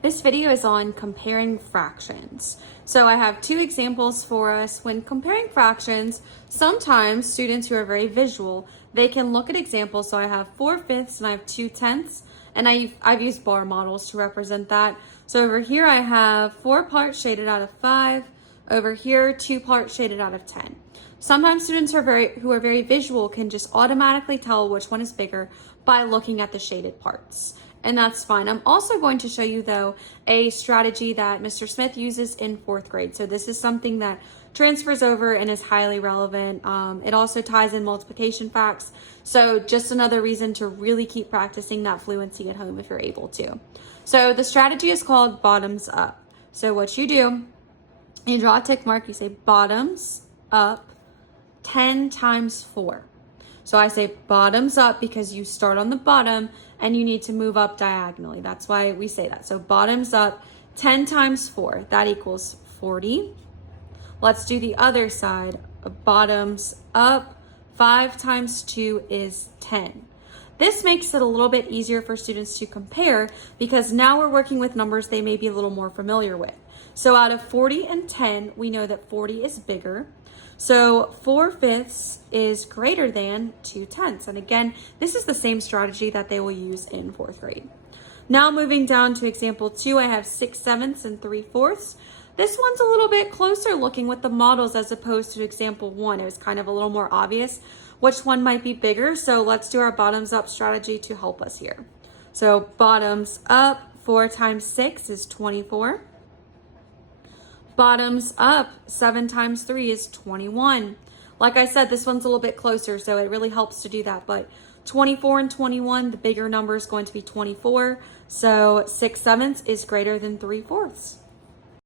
This video is on comparing fractions. So I have two examples for us. When comparing fractions, sometimes students who are very visual, they can look at examples. So I have 4/5 and I have 2/10, and I've used bar models to represent that. So over here I have 4 parts shaded out of 5. Over here, 2 parts shaded out of 10. Sometimes students who are very visual can just automatically tell which one is bigger by looking at the shaded parts. And that's fine. I'm also going to show you, though, a strategy that Mr. Smith uses in 4th grade. So this is something that transfers over and is highly relevant. It also ties in multiplication facts. So just another reason to really keep practicing that fluency at home if you're able to. So the strategy is called bottoms up. So what you do, you draw a tick mark, you say bottoms up 10 times 4. So I say bottoms up because you start on the bottom and you need to move up diagonally. That's why we say that. So bottoms up 10 times 4, that equals 40. Let's do the other side. Bottoms up 5 times 2 is 10. This makes it a little bit easier for students to compare because now we're working with numbers they may be a little more familiar with. So out of 40 and 10, we know that 40 is bigger. So 4/5 is greater than 2/10. And again, this is the same strategy that they will use in 4th grade. Now moving down to example 2, I have 6/7 and 3/4. This one's a little bit closer looking with the models as opposed to example 1. It was kind of a little more obvious which one might be bigger. So let's do our bottoms up strategy to help us here. So bottoms up, 4 times 6 is 24. Bottoms up, 7 times 3 is 21. Like I said, this one's a little bit closer, so it really helps to do that. But 24 and 21, the bigger number is going to be 24. So 6/7 is greater than 3/4.